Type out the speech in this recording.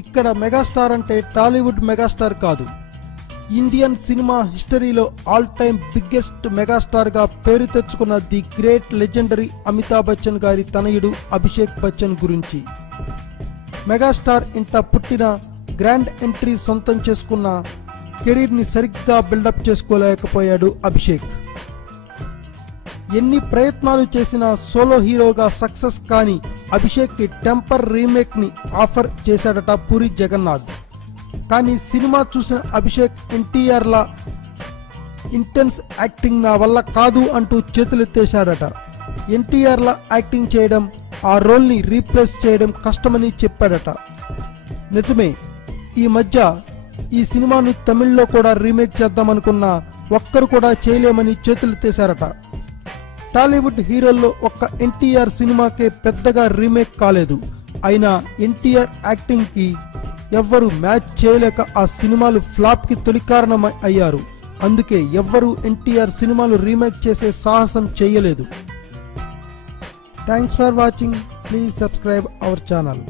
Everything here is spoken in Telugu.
ఇక్కడ మెగాస్టార్ అంటే టాలీవుడ్ మెగాస్టార్ కాదు, ఇండియన్ సినిమా హిస్టరీలో ఆల్ టైమ్ బిగ్గెస్ట్ మెగాస్టార్గా పేరు తెచ్చుకున్న the great legendary Amitabh Bachchan గారి తనయుడు అభిషేక్ బచ్చన్ గురించి. మెగాస్టార్ ఇంట పుట్టిన, గ్రాండ్ ఎంట్రీ సొంతం చేసుకున్న, కెరీర్ని సరిగ్గా బిల్డప్ చేసుకోలేకపోయాడు అభిషేక్. ఎన్ని ప్రయత్నాలు చేసినా సోలో హీరోగా సక్సెస్ కాని అభిషేక్కి టెంపర్ రీమేక్ని ఆఫర్ చేశాడట పూరి జగన్నాథ్. కానీ సినిమా చూసిన అభిషేక్ ఎన్టీఆర్లా ఇంటెన్స్ యాక్టింగ్ నా వల్ల కాదు అంటూ చేతులెత్తేశాడట. ఎన్టీఆర్లా యాక్టింగ్ చేయడం, ఆ రోల్ని రీప్లేస్ చేయడం కష్టమని చెప్పాడట. నిజమే, ఈ మధ్య ఈ సినిమాను తమిళ్లో కూడా రీమేక్ చేద్దామనుకున్నా ఒక్కరు కూడా చేయలేమని చేతులెత్తేశారట. టాలీవుడ్ హీరోల్లో ఒక్క ఎన్టీఆర్ సినిమాకే పెద్దగా రీమేక్ కాలేదు. అయినా ఎన్టీఆర్ యాక్టింగ్కి ఎవ్వరూ మ్యాచ్ చేయలేక ఆ సినిమాలు ఫ్లాప్కి తొలి కారణం అయ్యారు. అందుకే ఎవ్వరూ ఎన్టీఆర్ సినిమాలు రీమేక్ చేసే సాహసం చేయలేదు. Thanks for watching. Please subscribe our channel.